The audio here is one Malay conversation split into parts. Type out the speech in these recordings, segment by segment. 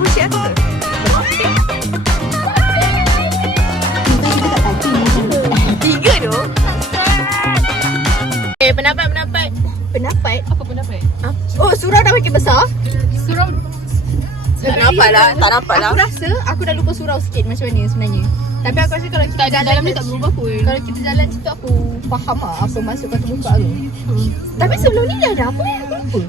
Aku share tu. Tiga tu. Pendapat? Apa pendapat? Oh, surau dah makin besar. Surau Tak nampak lah. Aku rasa aku dah lupa surau sikit macam mana sebenarnya. Tapi aku rasa kalau kita tak ada dalam ni tak berubah pun. Kalau kita jalan situ aku faham lah apa masuk kat muka tu. Tapi sebelum ni dah ada apa yang aku lupa.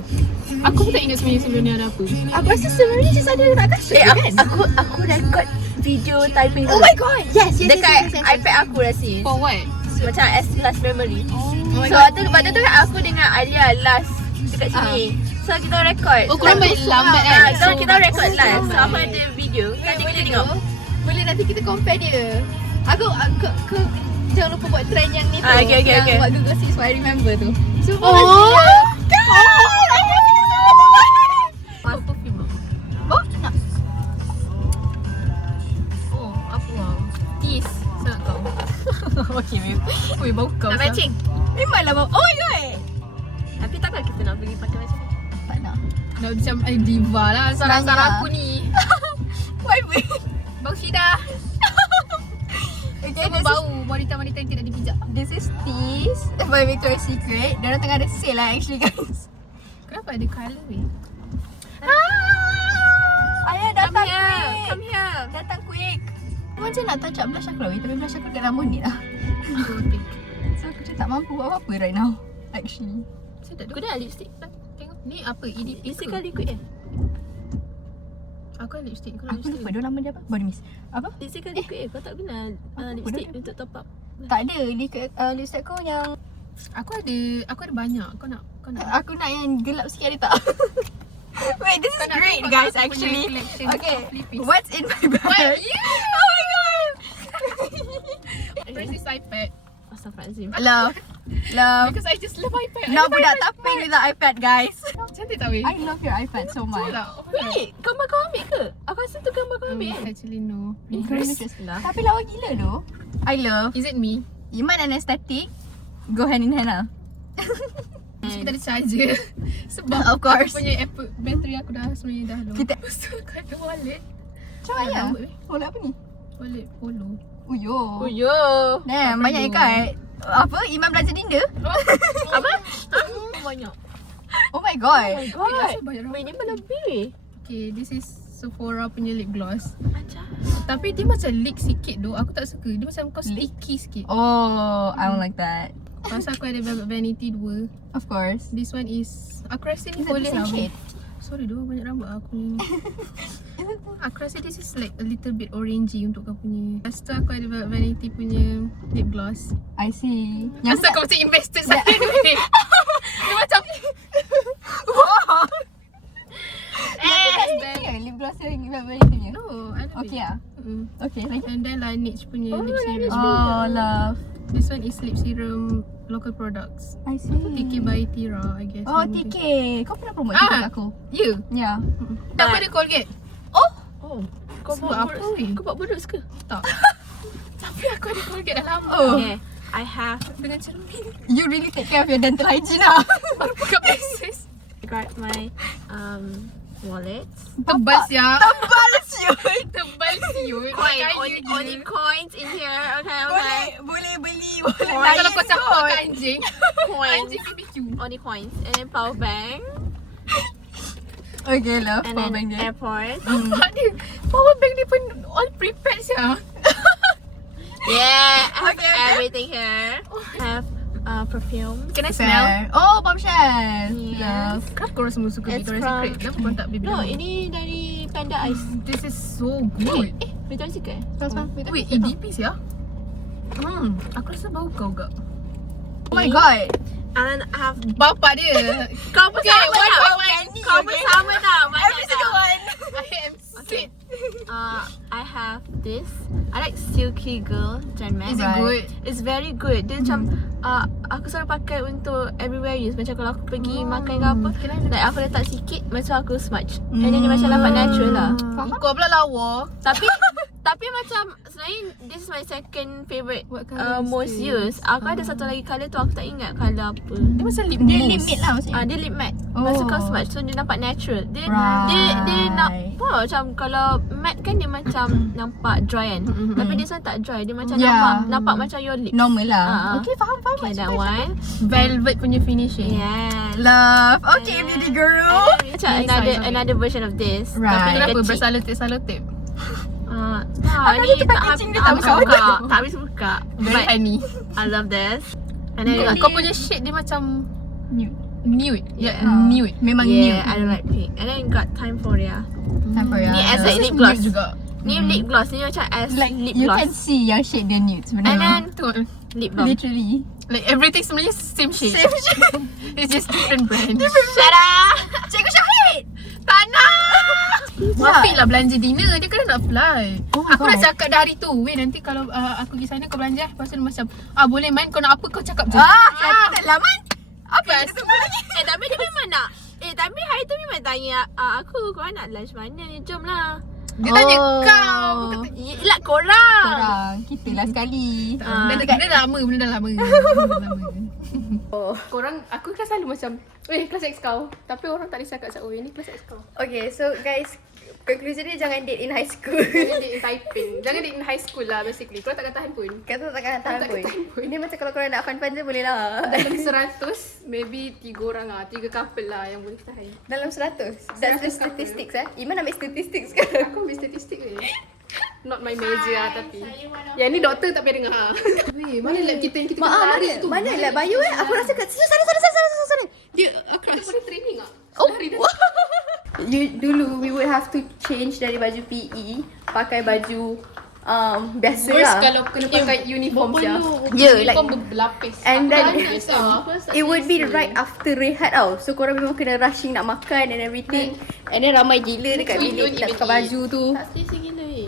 Aku pun tak ingat sebenarnya sebelum ni ada apa. Aku rasa sebelum ni just ada nak kasut je kan? Aku record video typing Oh my god. Yes. dekat iPad aku rasa. For what? Macam as last memory. Oh my So waktu tu kan aku dengan Alia last dekat sini. So kita record. Oh, korang main lambat kan? So kita record last. So aku ada video. Nanti kita tengok. Boleh nanti kita compare dia. Aku jangan lupa buat trend yang ni tu. Okay. Yang buat Google Sheets so I remember tu. So Oh. Oh, apa lah? Tease sangat kau. Okay, babe. Ui, bau kau. Nak matching. Memanglah bau. Oh my god. Tapi takkan kita nak pergi pakai macam ni. Tak nak. Dah macam diva lah sarang-sarang Sebenarnya. aku ni. Why wait? Bau Syida. Okay, Semua bau wanita-wanita yang tidak dipijak. This is Tease by Victoria's Secret. Diorang tengah ada sale lah actually guys. Kenapa ada colour weh? Ayah datang Come here. quick. Come here. Datang quick. Aku macam nak touch up blush aku lah weh. Tapi blush aku kat dalam ni lah. Gotik. So aku macam tak mampu buat apa-apa right now. Actually. Sedap tu. Aku dah lipstick. Tengok. Ni apa? EDP Lipstick ke? kan liquid eh? Aku ada lipstick. Kau Aku lupa dia nama dia apa? Body mist. Apa? Lipstick kan liquid eh? Kau tak guna lipstick untuk top up? Tak ada. Lipstick aku yang Aku ada banyak. Kau nak aku nak yang gelap sikit ada tak? Wait, this is Kau nak great tengok guys aku punya actually. collection Okay. of lippies. What's in my bag? What? Yeah. Oh my god. Press this iPad Astaghfirullahaladzim. Love. because I just love iPad. Nak budak tapping with the iPad guys. Cantik tak weh? I love your iPad so much. Betul tak? Oh my God. Wait, gambar kau ambil ke? Aku rasa tu gambar kau ambil kan? Actually no. Pinterest. Tapi lawa gila tu. I love. Is it me? Iman and aesthetic go hand in hand lah. Mesti kita ada charger. Sebab Of course. aku punya Apple bateri aku dah sebenarnya dah low. Kita- Lepas tu aku ada wallet. Macam mana? Rambut, weh. Wallet apa ni? Wallet polo. Uyo. Oh yo. Damn, banyak ikat. Apa? Iman belajar Dinda? Apa? Banyak. Oh my god. God. Asal banyak rambut? Wait, ni lebih. Okay, this is Sephora punya lip gloss. Macam. Tapi dia macam leak sikit tu. Aku tak suka. Dia macam kau sticky sikit. Oh, I don't like that. Pasal aku ada Velvet Vanity 2. Of course. This one is aku rasa ni Is it boleh the same lah. shade? Sorry doh, banyak rambut aku ni. Aku rasa this is like a little bit orangey untuk kau punya. Lepas tu aku ada Velvet Vanity punya lip gloss. I see. Asal kau macam invested sangat ni. Dia macam lip gloss yang Velvet punya. no, I love Okay it. ah. Mm. Okay, lagi. And then Laneige punya lip serum. Oh, love. This one is lip serum local products. I see. TK by Tira, I guess. Oh, nama TK. dia. Kau pernah promote Ah. TK kat aku? Ya. Ya. Tak ada Colgate. Oh. Kau Sebab buat apa, bodoh. weh? Kau buat bodoh ke? Tak. Tapi aku ada Colgate dah lama. Oh. Okay. I have Dengan cermin. You really take care of your dental hygiene lah. Baru buka braces. got my wallet. Tebal siap. Tebal siut. Tebal siut. Coin. Kaya Only je. coins in here. Okay. Boleh beli. Boleh Coin. Kalau kau layan campak kot. kat anjing. Coins. Anjing BBQ. Only coins. And then power bank. Okay, love. And Power then bank dia. AirPods. Nampak dia. Power bank dia pun all prepared siap. Yeah. I have Okay. everything here. Have perfume. Can I smell? Fair. Oh, bombshell. Yes. Love. Kenapa korang semua suka It's Victoria's from- Secret? Kenapa korang tak beli? No, ini dari Panda Ice. This is so good. Victoria's Secret. Wait, EDP siap? Aku rasa bau kau gak. Oh my god. And I have. Bapak dia. Kau pun Okay, sama one tau. by one. Kau pun sama tau. Banyak Every tau. single one. I am sick. I have this. I like Silky Girl Gen Max. Is it Right. good? It's very good. Dia macam aku selalu pakai untuk everywhere use. Macam kalau aku pergi makan ke apa, Can I look? like aku letak sikit, macam aku smudge. And then dia macam dapat natural lah. Kau pula lawa. Tapi Tapi macam sebenarnya this is my second favourite What colour is most this? used. Aku ada satu lagi colour tu aku tak ingat colour apa. Dia macam lip Dia mousse. limit lah maksudnya. Dia lip matte. Oh. Lepas tu kau smudge so dia nampak natural. Dia Right. macam kalau matte kan dia macam nampak dry kan. Tapi dia sebenarnya tak dry. Dia macam Yeah. nampak macam your lips. Normal lah. Okay, faham. Okay, that one. Velvet punya finishing. Yes. Love. Okay, beauty girl. Macam Mini another size of it. another version of this. Right. Tapi dia Kenapa kecil. bersalotip-salotip? Ni tak habis buka. Tak habis buka. Very But honey. I love this. And then Kau punya shade dia macam Nude. nude. Yeah, Yeah. nude. Memang yeah, nude. I don't like pink. And then got Tymphoria. Tymphoria. Ni as This like is lip gloss. nude juga. Ni lip gloss. Ni macam as Like lip you gloss. can see yang shade dia nude And sebenarnya. then Betul. lip balm. Literally. Like everything sebenarnya same shade. Same shade. It's just different brand. Shut up. Cikgu Syahid. Tak nak. Afiq lah belanja dinner. Dia kena nak fly. Oh my Aku dah God. cakap dah hari tu. Weh nanti kalau aku pergi sana kau belanja. Lepas tu dia macam boleh main kau nak apa kau cakap je. Cantik lah Man. Apa? Tapi dia memang nak. Tapi hari tu memang tanya aku, korang nak lunch mana ni? Jom lah. Dia tanya kau. Yelah korang. Korang. Kita lah sekali. Benda dah lama. Benda dah lama. Korang, aku kan selalu macam kelas X kau. Tapi orang tak risau kat ni kelas X kau. Okay, so guys, conclusion dia jangan date in high school. Jangan date in Taiping. Jangan date in high school lah basically. Korang takkan tahan pun. Kata takkan tahan Tak pun. tahan pun. Ini macam kalau korang nak fun-fun je boleh lah. Dalam 100, maybe 3 orang lah. 3 couple lah yang boleh tahan. Dalam 100. That's the 100 statistics Iman ambil statistics sekarang. Aku ambil statistik weh. Not my major lah tapi. Yang ni doktor tak payah dengar. Weh, mana lab kita yang kita kena Maaf, lari mana? tu? Mana lab bio Aku rasa kat sana. Dia kita boleh training tak? Oh. Lari dah. Dulu we would have to change dari baju PE pakai baju biasa Worst lah. kalau kena pakai uniform je. Yeah, Uniform like- berlapis. and Aku then banyak tau. It would be right after rehat tau. So korang memang kena rushing nak makan and everything. And then ramai gila dekat We don't bilik nak even tukar baju tu. Tak selesa gila weh.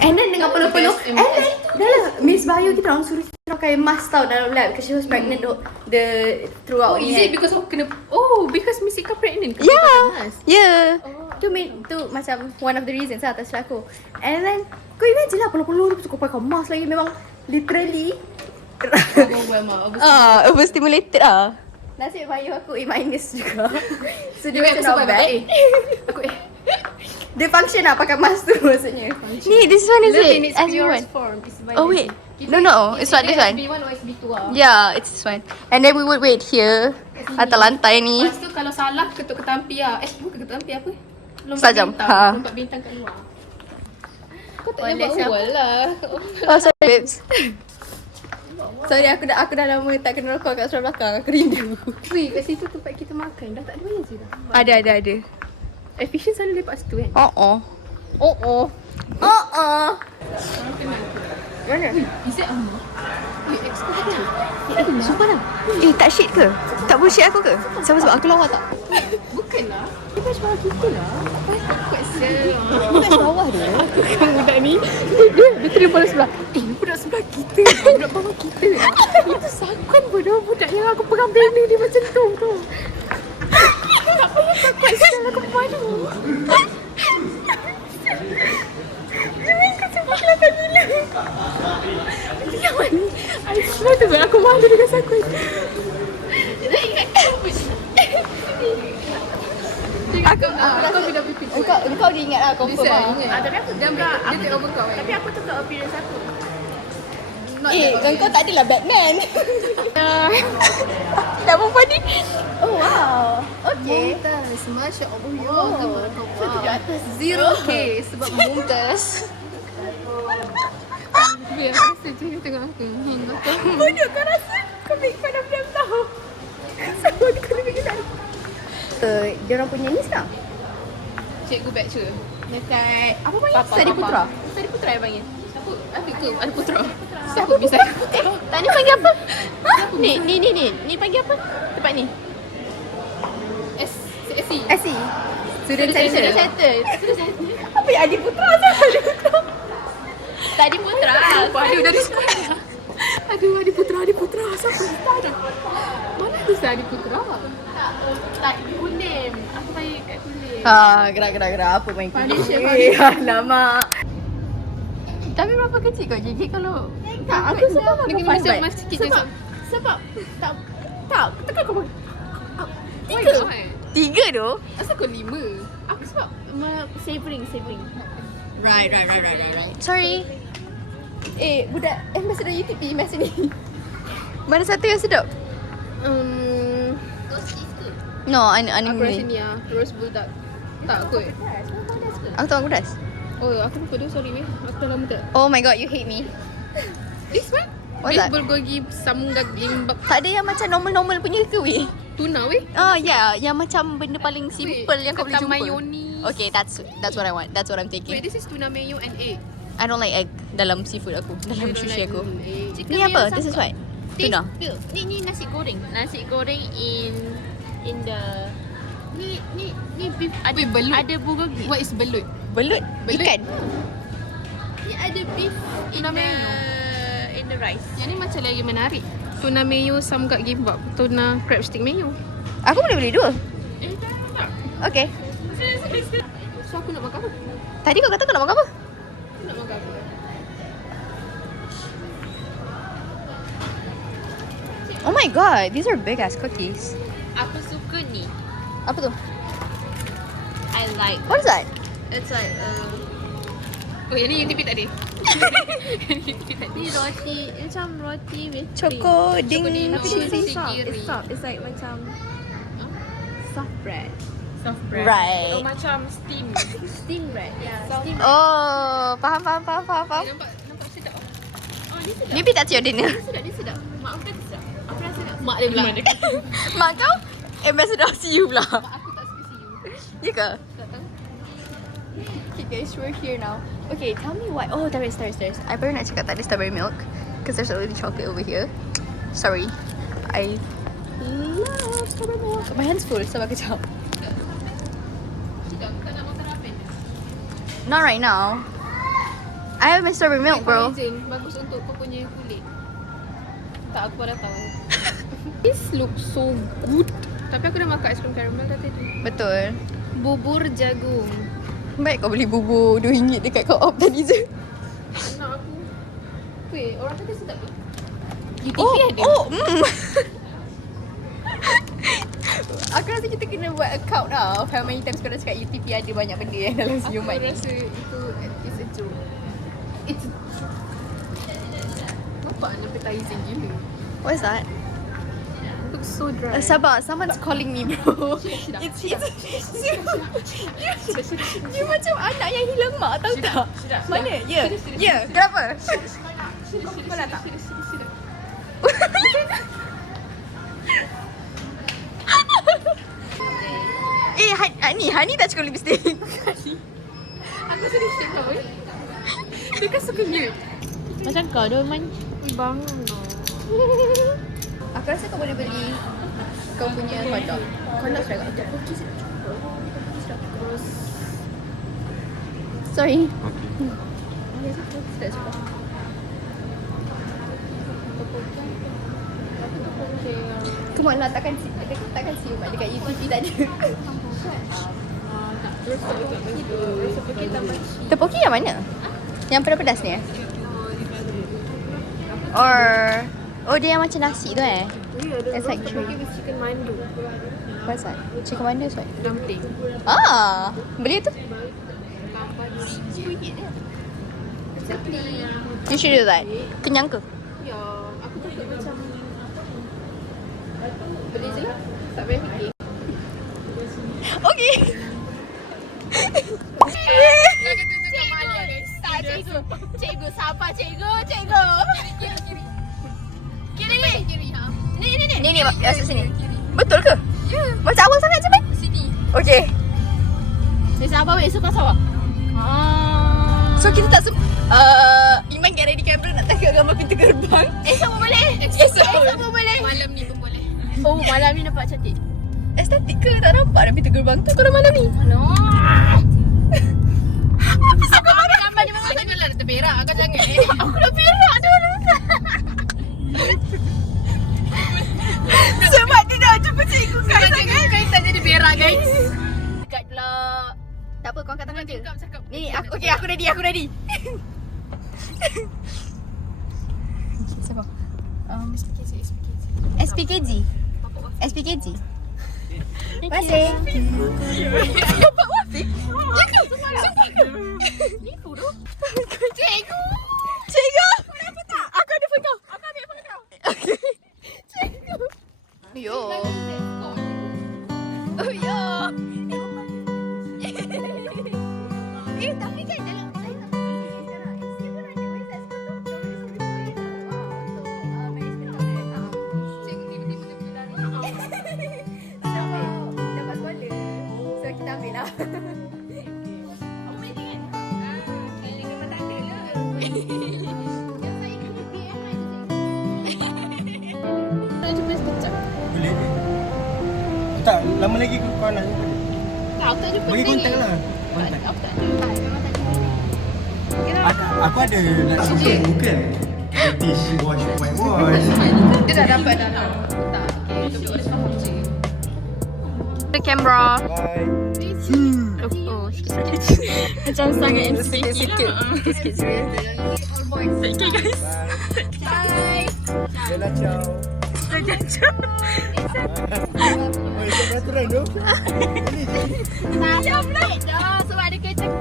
And then dengan peluh-peluh. Best And then dah lah Miss Bayu kita orang suruh kita pakai mask tau dalam lab because she was pregnant throughout Is it because of kena because Miss Ika pregnant ke? Yeah. Tu macam one of the reasons lah tak silap aku. And then kau imagine lah peluh-peluh tu kau pakai mask lagi memang literally overstimulated lah. Nasib Bayu aku A- juga. So dia macam not bad. Aku Dia function lah pakai mask tu maksudnya. Ni this one is Love it? in its purest form is by Oh wait. No, it's not this one. SB1 or SB2 lah. Yeah, it's this one. And then we would wait here atas lantai ni. Lepas tu kalau salah ketuk ketampi lah. Bukan ketuk ketampi apa? Sajam. Ha. Lompat bintang kat luar. Kau tak Oleh payah siapa? buat lah. Oh sorry babes. Sorry aku dah lama tak kena rokok kat sebelah belakang. Aku rindu. Weh, kat situ tempat kita makan. Dah tak ada banyak je dah. Ada. Efficient selalu lepas tu kan? Oh. Mana? Is it Weh, ex kau tak ada? Sumpah lah. Tak shit ke? Tak bullshit aku ke? Sebab aku lawa tak? Bukan lah. Dia batch bawah kita lah. Kuat sel. Bukan bawah dia. Kan budak ni dia terlepas sebelah. Budak sebelah kita. Budak bawah kita. Itu Sakwan bodoh. Budak yang aku pegang banner dia macam tu. Tak payah kau kuat sel aku malu. Kau sebab kelakar gila. Yang mana? I swear tu aku malu dengan Sakwan. Aku bida pipi. Engkau dia ingat lah confirm lah. Tapi aku gambar dia take over kau. Tapi aku tukar appearance aku. Engkau tak adalah Batman. Dah perempuan ni. Oh wow. Okay. Mumtaz, Masya Allah. Ya Allah. 0K sebab Mumtaz. Biar saja tengok aku. Bodoh kau rasa kau make fun of them tau. Sama kau ni bikin dia orang punya ni sekarang. Cikgu batch ke? Dekat apa panggil? Sadi Putra. Sadi Putra yang panggil. Siapa? Afiq ke? Ada Putra. Siapa bisa? Tadi panggil apa? Ni panggil apa? Tempat ni. SC. SC. Student Center. Settle. Apa yang Adi Putra je? Tadi Putra. Aduh dari sekolah. Aduh Adi Putra. Siapa? Tak ada. Mana ada Adi Putra? Tak kunim. Aku panggil kat kunim. Gerak. Apa main Foundation, kulit? Alamak. Tapi berapa kecil kau JK kalau tak Aku suka makan dengan fun macam bite. mas sikit Sebab sebab tak takkan kau makan Oh my god. 3 tu. Asal kau 5? Aku sebab Savouring. Right. Sorry. Budak ambassador UTP masa ni. Mana satu yang sedap? No, aku rasa ni Rose Bulldog. Tak kot. Aku tak makan pedas. Oh, aku lupa tu. Sorry weh. Aku dah lama tak. Oh my god, you hate me. This one? What's that? Bulgogi samgak gimbap Tak ada yang macam normal punya ke weh? tuna weh. Oh yeah, yang macam benda paling simple yang kau boleh Ketam jumpa. mayonnaise. Okay, that's what I want. That's what I'm Wait, taking. this is tuna mayo and egg. I don't like egg dalam seafood aku. Dalam sushi aku. Egg. Ni apa? This is what? Tuna. Ni nasi goreng. Nasi goreng in the ni beef ada Wait, belut. ada bulgogi. What is belut? Belut? Belut. Ikan? Ni ada beef in Tuna the mayo. in the rice. Yang ni macam lagi menarik. Tuna mayo samgak gimbap. Tuna crab stick mayo. Aku boleh beli dua. Tak. Okay. So aku nak makan apa? Tadi kau kata kau nak makan apa? Aku nak makan apa? Oh my god, these are big ass cookies. Aku suka ni. Apa tu? I like. What is that? It's like Oh, yang ni UTP tak ada. ni roti macam roti with Choco ding Choco ding. cheesy. It's like macam soft bread. Soft bread. Right. Oh, macam steam. Steam bread. Yeah, steam. Oh, faham. Nampak sedap. Oh, ni sedap. Maybe that's your dinner. Ni sedap. Mak aku kata sedap. Aku rasa sedap. Mak dia pula. Mak kau ambassador CU pula. Aku tak suka see you. Ya ke? Tak tahu. Okay guys, we're here now. Okay, tell me what. Oh, there is. I baru nak cakap tak ada strawberry milk because there's already chocolate over here. Sorry. I love strawberry milk. My hand's full, sabar kejap. Tidak, aku tak nak makan ramen. Not right now. I have my strawberry milk, bro. Amazing. Bagus untuk kau punya kulit. Tak, aku dah tahu. This looks so good. Tapi aku dah makan aiskrim caramel dah tadi. Betul. Bubur jagung. Baik kau beli bubur RM2 dekat co-op tadi je. Nak aku. Wait, orang kata sedap ke? UTP Oh, ada. Aku rasa kita kena buat account lah of how many times kau dah cakap UTP ada banyak benda yang dalam Aku siuman ni. rasa itu it's a joke. It's a joke. Nampak appetizing gila. What's that? Looks so dry. Sabar, someone's calling me, bro. It's you macam anak yang hilang mak, tahu tak? Mana? Ya, kenapa? Mana tak? Hani tak cukup lipstick. Aku sedih sikit kau eh. Dia kan suka mute. Macam kau dah man. Bangun lah. Aku rasa kau boleh beli kau punya hotdog. Hotdog sedap tak? Cookies sedap. Sorry. Sedap juga. Come on lah, takkan siuman dekat UTP tak ada. Tepoki yang mana? Yang pedas-pedas ni eh? Or oh dia yang macam nasi tu eh? It's like Tepoki with chicken mandu. What's that? Chicken mandu is what? Dumpling. Ah, beli tu. Exactly. You should do that. Kenyang ke? Ya, aku takut macam beli je lah. Tak payah fikir. Okay. Dah kata cakap malu guys. Tak, cikgu. Sabar, cikgu. Kiri. Ha. Ni rasa sini. Betul ke? Ya. Macam awal sangat je kan? Sini. Okay. Sabar weh, suka sabar. So kita tak Iman get ready camera nak tangkap gambar pintu gerbang. Esok pun boleh. Esok pun boleh. Malam ni pun boleh. Oh, malam ni nampak cantik. Estetik ke? Tak nampak dah pintu gerbang tu kalau malam ni. Aku ambil gambar dia memang Janganlah dia terberak. Kau jangan eh. aku dah berak dulu. Sebab dia dah jumpa cikgu kan. Kau tak jadi berak guys. Dekat pula. Tak apa, kau angkat tangan je. Cakap. Ni aku ready. Siapa? SPKJ. SPKG. SPKG. Masih. Bapak Wafiq. Ya ke? Sumpah ke? Nipu tu. Cikgu. Cikgu. Kenapa tak? Aku ada foto. Aku ambil phone kau. Cikgu. Yo. Oh yo. Tapi kan dalam saya tak tahu sekarang. Saya pun ada website sebab tu untuk management orang. Cikgu tiba-tiba dia pergi lari. Sampai dapat sekolah. So kita ambil lah. Aku main kan? Ini memang tak ada lah. Yang saya kena BMI tu cikgu. Nak jumpa sekejap. Boleh. Tak, lama lagi kau nak jumpa dia. Tak, aku tak jumpa Bagi dia. kontak lah. Kontak. Aku tak ada. Memang tak jumpa. Aku ada nak jumpa. Bukan. British watch white watch. Dia dah dapat dah. Tak. Okay, kita boleh faham je. The camera. Bye. Oh, sikit-sikit. Macam sangat MCQ. Sikit-sikit. All boys. Okay guys. Bye. Bella ciao. Oh, itu peraturan tu. Dah, dah. Sebab ada kereta